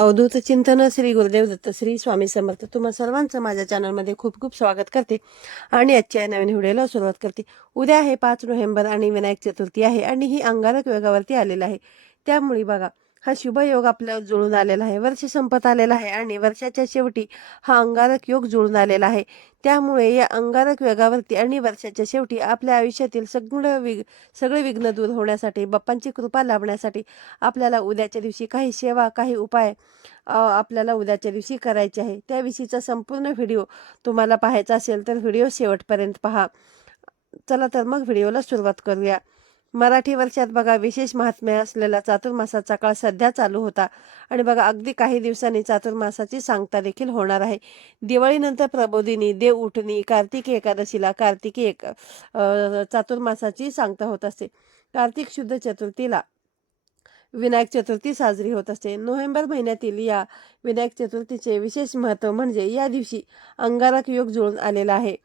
अवधूत चिंतन श्री गुरुदेव दत्त श्री स्वामी समर्थ. तुम्हा सर्वांचं माझ्या चॅनलमध्ये खूप खूप स्वागत करते आणि आजच्या नवीन व्हिडिओला सुरुवात करते. उद्या आहे 5 नोव्हेंबर आणि विनायक चतुर्थी आहे आणि ही अंगारक योगावरती आलेला आहे. त्यामुळे बघा हा शुभ योग आपल्या जुळून आलेला आहे. वर्ष संपत आलेला आहे आणि वर्षाच्या शेवटी हा अंगारक योग जुळून आलेला आहे. त्यामुळे या अंगारक योगावरती आणि वर्षाच्या शेवटी आपल्या आयुष्यातील सगळे विघ्न दूर होण्यासाठी, बाप्पांची कृपा लाभण्यासाठी आपल्याला उद्याच्या दिवशी काही सेवा, काही उपाय आपल्याला उद्याच्या दिवशी करायचे आहे. त्याविषयीचा संपूर्ण व्हिडिओ तुम्हाला पाहायचा असेल तर व्हिडिओ शेवटपर्यंत पहा. चला तर मग व्हिडिओला सुरुवात करूया. मराठी वर्षात बघा विशेष महात्म्य असलेला चातुर्मासाचा काळ सध्या चालू होता आणि बघा अगदी काही दिवसांनी चातुर्मासाची सांगता देखील होणार आहे. दिवाळीनंतर प्रबोधिनी, देव उठणी, कार्तिकी एकादशीला चातुर्मासाची सांगता होत असते. कार्तिक शुद्ध चतुर्थीला विनायक चतुर्थी साजरी होत असते. नोव्हेंबर महिन्यातील या विनायक चतुर्थीचे विशेष महत्त्व म्हणजे या दिवशी अंगारक योग जुळून आलेला आहे.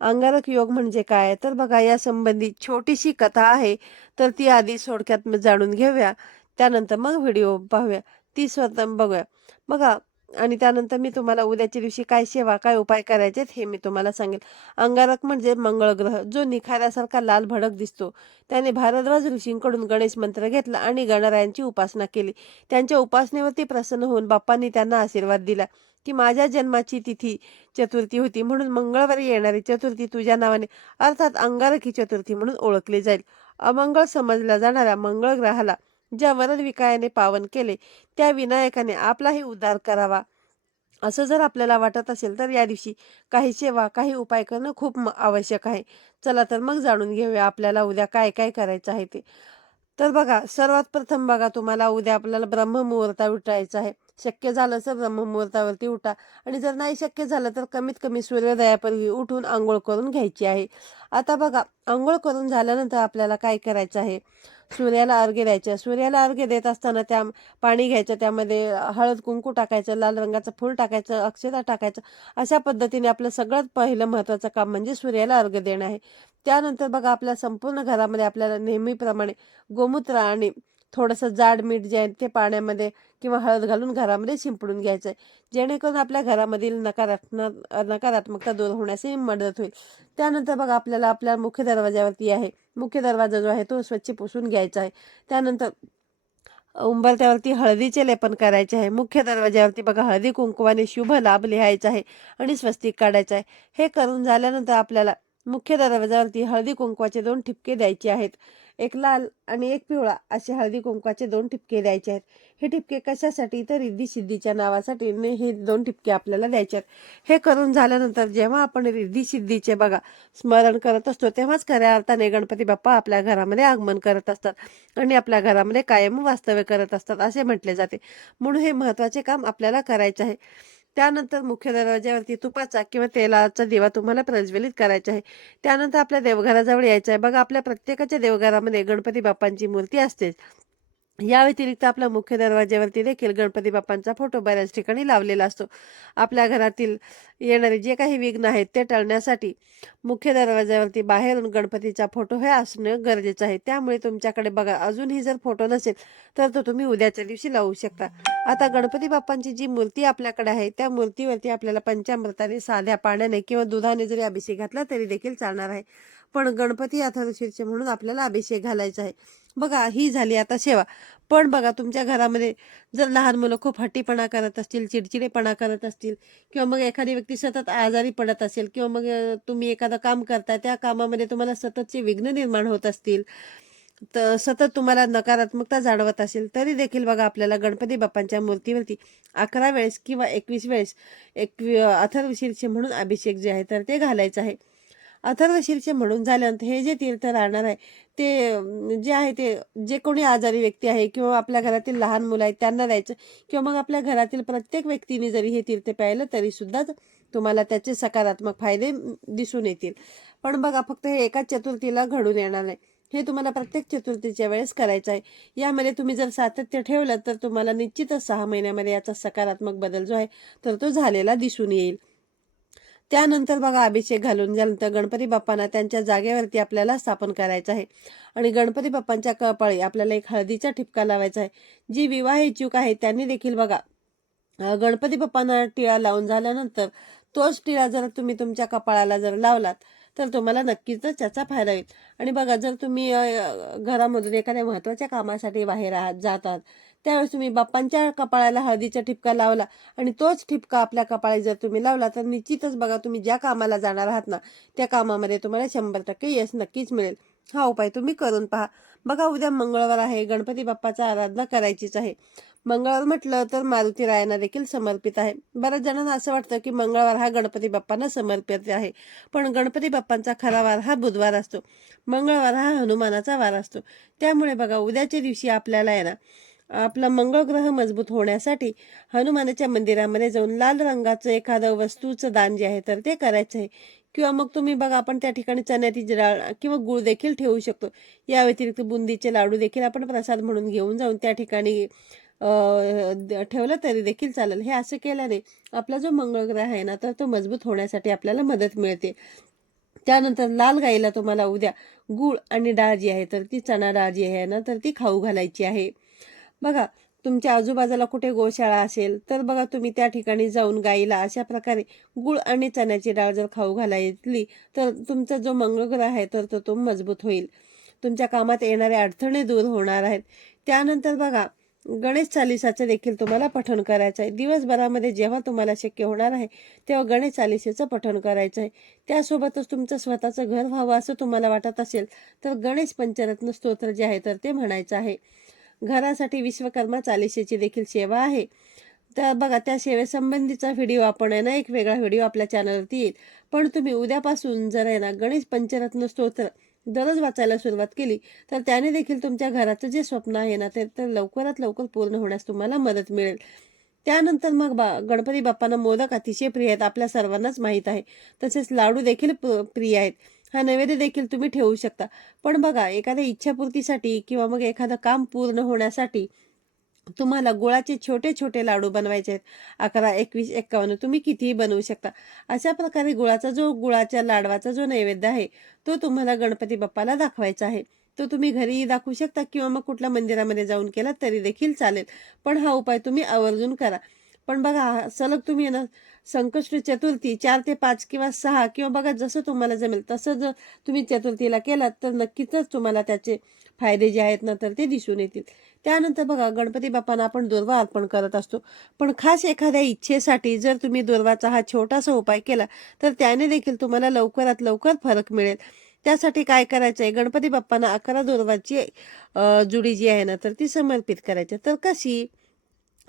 अंगारक योग म्हणजे काय तर बघा या संबंधी छोटीशी कथा आहे, तर ती आधी थोडक्यात जाणून घेऊया. त्यानंतर मग व्हिडिओ पाहूया, ती स्वतः बघूया. बघा आणि त्यानंतर मी तुम्हाला उद्याच्या दिवशी काय सेवा, काय उपाय करायचे हे मी तुम्हाला सांगेल. अंगारक म्हणजे मंगळ ग्रह, जो निखाऱ्यासारखा लाल भडक दिसतो. त्याने भारद्वाज ऋषींकडून गणेश मंत्र घेतला आणि गणरायांची उपासना केली. त्यांच्या उपासनेवरती प्रसन्न होऊन बाप्पांनी त्यांना आशीर्वाद दिला की माझ्या जन्माची तिथी चतुर्थी होती, म्हणून मंगळवारी येणारी चतुर्थी तुझ्या नावाने अर्थात अंगारकी चतुर्थी म्हणून ओळखली जाईल. अमंगळ समजल्या जाणाऱ्या मंगळ ग्रहाला ज्या वरद विकायाने पावन केले, त्या विनायकाने आपलाही उद्धार करावा असं जर आपल्याला वाटत असेल तर या दिवशी काही सेवा, काही उपाय करणं खूप आवश्यक आहे. चला तर मग जाणून घेऊया आपल्याला उद्या काय काय करायचं आहे ते. तर बघा सर्वात प्रथम बघा तुम्हाला उद्या आपल्याला ब्रह्ममुहूर्ता उठायचं आहे. शक्य झालं तर ब्रह्ममुहूर्तावरती उठा आणि जर नाही शक्य झालं तर कमीत कमी सूर्योदयापूर्वी उठून आंघोळ करून घ्यायची आहे. आता बघा आंघोळ करून झाल्यानंतर आपल्याला काय करायचं आहे, सूर्याला अर्घ्य द्यायचं. सूर्याला अर्घ्य देत असताना त्या पाणी घ्यायचं, त्यामध्ये हळद कुंकू टाकायचं, लाल रंगाचं फूल टाकायचं, अक्षता टाकायचं. अशा पद्धतीने आपलं सगळ्यात पहिलं महत्त्वाचं काम म्हणजे सूर्याला अर्घ्य देणं आहे. त्यानंतर बघा आपल्या संपूर्ण घरामध्ये आपल्याला नेहमीप्रमाणे गोमूत्र आणि थोडंसं जाड मीठ जे आहे ते पाण्यामध्ये किंवा हळद घालून घरामध्ये शिंपडून घ्यायचं आहे, जेणेकरून आपल्या घरामधील नकारात्मकता दूर होण्यास मदत होईल. त्यानंतर बघा आपल्याला आपल्या मुख्य दरवाजावरती आहे, मुख्य दरवाजा जो आहे तो स्वच्छ पुसून घ्यायचा आहे. त्यानंतर उंबरत्यावरती हळदीचे लेपन करायचे आहे. मुख्य दरवाजावरती बघा हळदी कुंकवाने शुभ लाभ लिहायचा आहे आणि स्वस्तिक काढायचं आहे. हे करून झाल्यानंतर आपल्याला मुख्य दरवाजावरती हळदी कुंकवाचे 2 ठिपके द्यायचे आहेत. एक लाल आणि एक पिवळा असे हळदी कुंकवाचे 2 ठिपके द्यायचे आहेत. हे ठिपके कशासाठी तर रिद्धी सिद्धीच्या नावासाठी हे 2 ठिपके आपल्याला द्यायचे आहेत. हे करून झाल्यानंतर जेव्हा आपण रिद्धी सिद्धीचे बघा स्मरण करत असतो, तेव्हाच खऱ्या अर्थाने गणपती बाप्पा आपल्या घरामध्ये आगमन करत असतात आणि आपल्या घरामध्ये कायम वास्तव्य करत असतात असे म्हटले जाते. म्हणून हे महत्त्वाचे काम आपल्याला करायचे आहे. त्यानंतर मुख्य दरवाज्यावरती तुपाचा किंवा तेलाचा दिवा तुम्हाला प्रज्वलित करायचा आहे. त्यानंतर आपल्या देवघराजवळ यायचं आहे. बघा आपल्या प्रत्येकाच्या देवघरामध्ये गणपती बाप्पांची मूर्ती असतेच. या व्यतिरिक्त आपल्या मुख्य दरवाज्यावरती देखील गणपती बाप्पांचा फोटो बऱ्याच ठिकाणी लावलेला असतो. आपल्या घरातील येणारे जे काही विघ्न आहेत ते टळण्यासाठी मुख्य दरवाज्यावरती बाहेरून गणपतीचा फोटो हे असणं गरजेचं आहे. त्यामुळे तुमच्याकडे बघा अजूनही जर फोटो नसेल तर तो तुम्ही उद्याच्या दिवशी लावू शकता. आता गणपती बाप्पांची जी मूर्ती आपल्याकडे आहे त्या मूर्तीवरती आपल्याला पंचामृताने, साध्या पाण्याने किंवा दुधाने जरी अभिषेक घातला तरी देखील चालणार आहे. पण गणपती अथर्वशीर्ष म्हणून आपल्याला अभिषेक घालायचा आहे. बघा ही झाली आता सेवा. पण बघा तुमच्या घरामध्ये जर लहान मुलं खूप हट्टीपणा करत असतील, चिडचिडेपणा करत असतील किंवा मग एखादी व्यक्ती सतत आजारी पडत असेल किंवा मग तुम्ही एखादं काम करताय त्या कामामध्ये तुम्हाला सततचे विघ्न निर्माण होत असतील, तर सतत तुम्हाला नकारात्मकता जाणवत असेल तरी देखील बघा आपल्याला गणपती बाप्पांच्या मूर्तीवरती 11 वेळेस किंवा 21 वेळेस अथर्वशीर्ष म्हणून अभिषेक जे आहे तर ते घालायचं आहे. अथर्वशीर्ष म्हणून झाल्यानंतर हे जे तीर्थ राहणार आहे ते जे आहे ते जे कोणी आजारी व्यक्ती आहे किंवा आपल्या घरातील लहान मुलं आहेत त्यांना द्यायचं किंवा मग आपल्या घरातील प्रत्येक व्यक्तीने जरी हे तीर्थ प्यायलं तरी सुद्धा तुम्हाला त्याचे सकारात्मक फायदे दिसून येतील. पण बघा फक्त हे एकाच चतुर्थीला घडून येणार नाही, हे तुम्हाला प्रत्येक चतुर्थीच्या वेळेस करायचं आहे. यामध्ये तुम्ही जर सातत्य ठेवलं तर तुम्हाला निश्चितच 6 महिन्यामध्ये याचा सकारात्मक बदल जो आहे तर तो झालेला दिसून येईल. त्यानंतर बघा अभिषेक घालून झाल्यानंतर गणपती बाप्पांना त्यांच्या जागेवरती आपल्याला स्थापन करायचं आहे आणि गणपती बाप्पांच्या कपाळी आपल्याला एक हळदीचा ठिपका लावायचा आहे. जी विवाह इच्छुक आहे त्यांनी देखील बघा गणपती बाप्पांना टिळा लावून झाल्यानंतर तोच टिळा जर तुम्ही तुमच्या कपाळाला जर लावलात तर तुम्हाला नक्कीच त्याचा फायदा होईल. आणि बघा, जर तुम्ही घरामधून एखाद्या महत्त्वाच्या कामासाठी बाहेर जातात, त्यावेळेस तुम्ही बाप्पांच्या कपाळाला हळदीचा ठिपका लावला आणि तोच ठिपका आपल्या कपाळी जर तुम्ही लावला तर निश्चितच बघा, तुम्ही ज्या कामाला जाणार आहात ना त्या कामामध्ये तुम्हाला 100% यश नक्कीच मिळेल. हा उपाय तुम्ही करून पहा. बघा, उद्या मंगळवार आहे, गणपती बाप्पाचा आराधना करायचीच आहे. मंगळवार म्हटलं तर मारुती रायांना देखील समर्पित आहे. बऱ्याच जणांना असं वाटतं की मंगळवार हा गणपती बाप्पांना समर्पित आहे, पण गणपती बाप्पांचा खरा वार हा बुधवार असतो. मंगळवार हा हनुमानाचा वार असतो. त्यामुळे बघा, उद्याच्या दिवशी आपल्याला आहे ना, आपला मंगळ ग्रह मजबूत होण्यासाठी हनुमानाच्या मंदिरामध्ये जाऊन लाल रंगाचं एखादं वस्तूचं दान जे आहे तर ते करायचं आहे. किंवा मग तुम्ही बघा, आपण त्या ठिकाणी चण्याची डाळ किंवा गूळ देखील ठेवू शकतो. या व्यतिरिक्त बुंदीचे लाडू देखील आपण प्रसाद म्हणून घेऊन जाऊन त्या ठिकाणी ठेवलं तरी देखील चालेल. हे असं केल्याने आपला जो मंगळ ग्रह आहे ना तर तो मजबूत होण्यासाठी आपल्याला मदत मिळते. त्यानंतर लाल गाईला तुम्हाला उद्या गूळ आणि डाळ जी आहे तर ती चणा डाळ जी आहे ना तर ती खाऊ घालायची आहे. बघा, तुमच्या आजूबाजूला कुठे गोशाळा असेल तर बघा, तुम्ही त्या ठिकाणी जाऊन गाईला अशा प्रकारे गूळ आणि चण्याची डाळ जर खाऊ घालायली तर तुमचा जो मंगळ ग्रह आहे तर तो मजबूत होईल. तुमच्या कामात येणारे अडथळे दूर होणार आहेत. त्यानंतर बघा, गणेश चालिसाचं देखील तुम्हाला पठण करायचं आहे. दिवसभरामध्ये जेव्हा तुम्हाला शक्य होणार आहे तेव्हा गणेश चालिसेचं पठण करायचं आहे. त्यासोबतच तुमचं स्वतःचं घर व्हावं असं तुम्हाला वाटत असेल तर गणेश पंचरत्न स्तोत्र जे आहे तर ते म्हणायचं आहे. घरासाठी विश्वकर्मा चालिसेची देखील सेवा आहे. तर बघा, त्या सेवेसंबंधीचा व्हिडिओ आपण आहे ना, एक वेगळा व्हिडिओ आपल्या चॅनलवरती येईल. पण तुम्ही उद्यापासून जर आहे ना गणेश पंचरत्न स्तोत्र दररोज वाचायला सुरुवात केली तर त्याने देखील तुमच्या घराचं जे स्वप्न आहे ना ते तर लवकरात लवकर पूर्ण होण्यास तुम्हाला मदत मिळेल. त्यानंतर मग गणपती बाप्पांना मोदक अतिशय प्रिय आहेत, आपल्या सर्वांनाच माहीत आहे. तसेच लाडू देखील प्रिय आहेत. हा नैवेद्य देखील तुम्ही ठेवू शकता. पण बघा, एखाद्या इच्छापूर्तीसाठी किंवा मग एखादं काम पूर्ण होण्यासाठी तुम्हाला गुळाचे छोटे छोटे लाडू बनवायचे आहेत. 11, 21, 51 तुम्ही कितीही बनवू शकता. अशा प्रकारे गुळाच्या लाडवाचा जो नैवेद्य आहे तो तुम्हाला गणपती बाप्पाला दाखवायचा आहे. तो तुम्ही घरीही दाखवू शकता किंवा मग कुठल्या मंदिरामध्ये जाऊन केला तरी देखील चालेल. पण हा उपाय तुम्ही आवर्जून करा. पण बघा, सलग तुम्ही ना संकष्टी चतुर्थी 4 ते 5 किंवा 6 किंवा बघा जसं तुम्हाला जमेल तसं जर तुम्ही चतुर्थीला केलात तर नक्कीच तुम्हाला त्याचे फायदे जे आहेत ना तर ते दिसून येतील. त्यानंतर बघा, गणपती बाप्पांना आपण दुर्वा अर्पण करत असतो. पण खास एखाद्या इच्छेसाठी जर तुम्ही दुर्वाचा हा छोटासा उपाय केला तर त्याने देखील तुम्हाला लवकरात लवकर फरक मिळेल. त्यासाठी काय करायचं आहे, गणपती बाप्पांना 11 दुर्वाची जुडी जी आहे ना तर ती समर्पित करायची. तर कशी?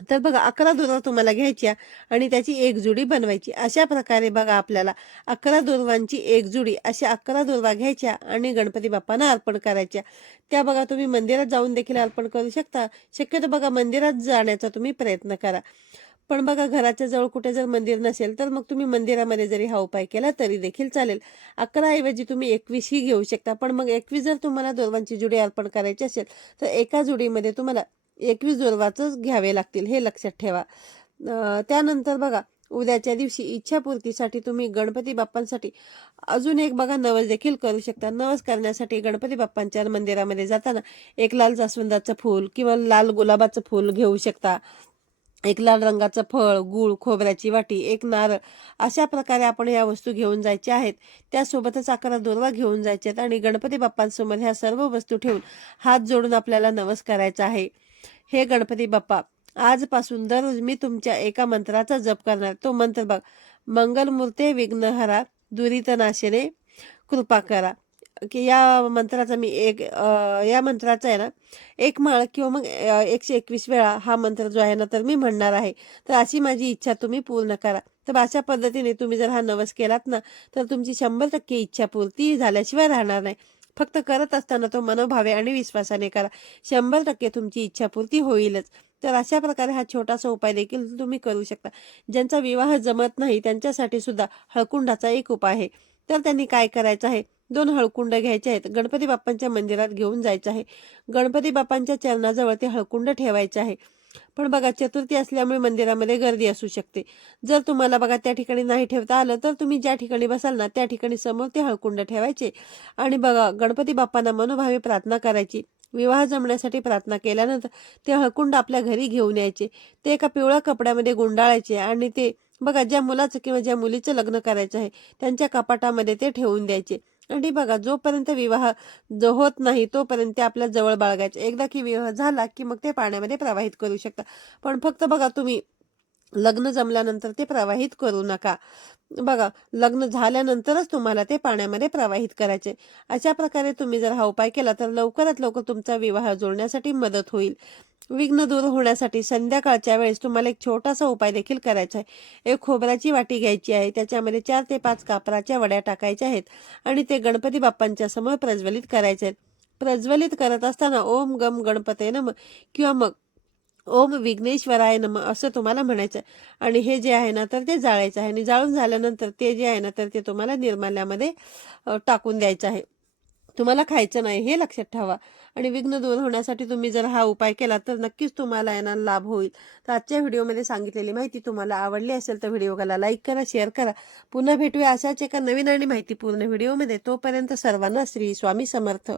तर बघा, 11 दुर्वा तुम्हाला घ्यायच्या आणि त्याची एक जुडी बनवायची. अशा प्रकारे बघा, आपल्याला 11 दुर्वांची एक जुडी अशा 11 दुर्वा घ्यायच्या आणि गणपती बाप्पांना अर्पण करायच्या. त्या बघा, तुम्ही मंदिरात जाऊन देखील अर्पण करू शकता. शक्यतो बघा, मंदिरात जाण्याचा तुम्ही प्रयत्न करा. पण बघा, घराच्या जवळ कुठे जर मंदिर नसेल तर मग तुम्ही मंदिरामध्ये जरी हा उपाय केला तरी देखील चालेल. 11 ऐवजी तुम्ही 21 ही घेऊ शकता. पण मग 21 जर तुम्हाला दुर्वांची जुडी अर्पण करायची असेल तर एका जुडीमध्ये तुम्हाला 21 दुर्वाच घ्यावे लागतील, हे लक्षात ठेवा. त्यानंतर बघा, उद्याच्या दिवशी इच्छापूर्तीसाठी तुम्ही गणपती बाप्पांसाठी अजून एक बघा नवस देखील करू शकता. नवस करण्यासाठी गणपती बाप्पांच्या मंदिरामध्ये जाताना एक लाल जास्वंदाचं फूल किंवा लाल गुलाबाचं फूल घेऊ शकता. एक लाल रंगाचं फळ, गूळ, खोबऱ्याची वाटी, एक नारळ अशा प्रकारे आपण या वस्तू घेऊन जायच्या आहेत. त्यासोबतच 11 दुर्वा घेऊन जायचे आहेत आणि गणपती बाप्पांसमोर ह्या सर्व वस्तू ठेवून हात जोडून आपल्याला नवस करायचा आहे. हे गणपती बाप्पा, आजपासून दररोज मी तुमच्या एका मंत्राचा जप करणार. तो मंत्र बघ, मंगलमूर्ते विघ्नहरा दुरितनाशने कृपा करा. की या मंत्राचा मी या मंत्राचा आहे ना एक माळ किंवा मग 121 वेळा हा मंत्र जो आहे ना तर मी म्हणणार आहे. तर अशी माझी इच्छा तुम्ही पूर्ण करा. तर अशा पद्धतीने तुम्ही जर हा नवस केलात ना तर तुमची 100% इच्छा पूर्ती झाल्याशिवाय राहणार नाही. फक्त करत असताना तो मनोभावे आणि विश्वासाने करा. 100% तुमची इच्छापूर्ती होईलच. तर अशा प्रकारे हा छोटासा उपाय देखील तुम्ही करू शकता. ज्यांचा विवाह जमत नाही त्यांच्यासाठी सुद्धा हळकुंडाचा एक उपाय आहे. तर त्यांनी काय करायचं आहे, 2 हळकुंड घ्यायचे आहेत. गणपती बाप्पांच्या मंदिरात घेऊन जायचं आहे. गणपती बाप्पांच्या चरणाजवळ ते हळकुंड ठेवायचे आहे. पण बघा, चतुर्थी असल्यामुळे मंदिरामध्ये गर्दी असू शकते. जर तुम्हाला बघा त्या ठिकाणी नाही ठेवता आलं तर तुम्ही ज्या ठिकाणी बसाल ना त्या ठिकाणी समोर ते हळकुंड ठेवायचे आणि बघा गणपती बाप्पांना मनोभावे प्रार्थना करायची. विवाह जमण्यासाठी प्रार्थना केल्यानंतर ते हळकुंड आपल्या घरी घेऊन यायचे. ते एका पिवळ्या कपड्यामध्ये गुंडाळायचे आणि ते बघा ज्या मुलाचं किंवा ज्या मुलीचं लग्न करायचं आहे त्यांच्या कपाटामध्ये ते ठेवून द्यायचे. आणि बघा जोपर्यंत विवाह जो होत नाही तोपर्यंत ते आपल्या जवळ बाळगायचे. एकदा की विवाह झाला की मग ते पाण्यामध्ये प्रवाहित करू शकता. पण फक्त बघा तुम्ही लग्न जमल्यानंतर ते प्रवाहित करू नका. बघा लग्न झाल्यानंतरच तुम्हाला ते पाण्यामध्ये प्रवाहित करायचे. अशा प्रकारे तुम्ही जर हा उपाय केला तर लवकरात लवकर तुमचा विवाह जुळण्यासाठी मदत होईल. विघ्न दूर होण्यासाठी संध्याकाळच्या वेळेस तुम्हाला एक छोटासा उपाय देखील करायचा आहे. एक खोबऱ्याची वाटी घ्यायची आहे. त्याच्यामध्ये 4 ते 5 कापराच्या वड्या टाकायच्या आहेत आणि ते गणपती बाप्पांच्या समोर प्रज्वलित करायचे आहेत. प्रज्वलित करत असताना ओम गम गणपते नमः किंवा मग ओम विघ्नेश्वराय नमः असं तुम्हाला म्हणायचं आहे. आणि हे जे आहे ना तर ते जाळायचं आहे आणि जाळून झाल्यानंतर ते जे आहे ना तर ते तुम्हाला निर्माल्यामध्ये टाकून द्यायचं आहे. तुम्हाला खायचं नाही हे लक्षात ठेवा. आणि विघ्न दूर होण्यासाठी तुम्ही जर हा उपाय केला तर नक्कीच तुम्हाला याना लाभ होईल. तर आजच्या व्हिडिओमध्ये सांगितलेली माहिती तुम्हाला आवडली असेल तर व्हिडिओला लाईक करा, शेअर करा. पुन्हा भेटूया अशाच एका नवीन आणि माहितीपूर्ण व्हिडिओमध्ये. तोपर्यंत सर्वांना श्री स्वामी समर्थ.